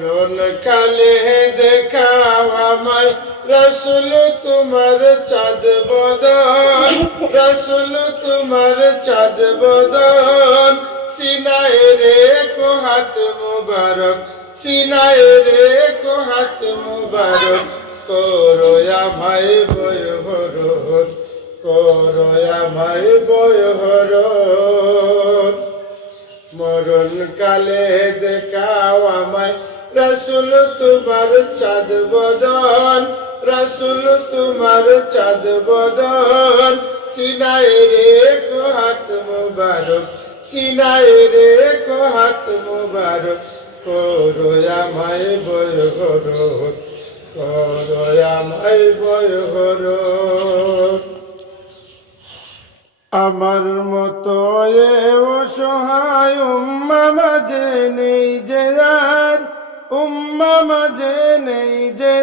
মরণ কালে দেখাও আমায় রাসূল তোমার চাঁদ বদন, রাসূল তোমার চাঁদ বদন। সিনায় রেখো হাত মুবারক, সিনায় রেখো হাত মুবারক। করো আমায় বয়হরণ, করো আমায় বয়হরণ। মরণ কালে দেখাও আমায় রাসূল তোমার চাঁদ বদন, রাসূল তোমার চাঁদ বদন। সিনায় রেখো হাত মুবারক, সিনায় রেখো হাত মুবারক। করো আমায় বয়হরণ, করো আমায় বয়হরণ। আমার মতো এ অসহায় উম্মা মাঝে নেই যে আর, উম্মা মাঝে নেই যে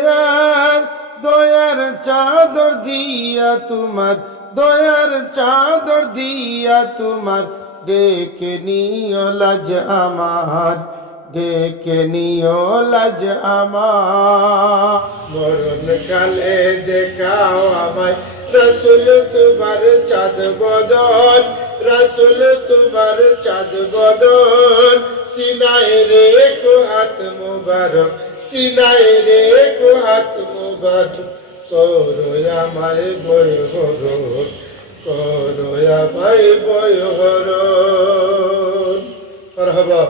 আর। দয়ার চাদর দিয়া তোমার, দয়ার চাদর দিয়া তোমার। ডেকে নিও লাজ আমার, ডেকে নিও লাজ আমার। মরণ কালে দেখাও আমায় রাসূল তোমার চাঁদ বদন, রাসূল তোমার চাঁদ বদন। সিনায় রেখো হাত মুবারক, সিনায় রেখো হাত মুবারক। করো আমায় বয়হরণ, করো আমায় বয়হরণ। মারহাবা।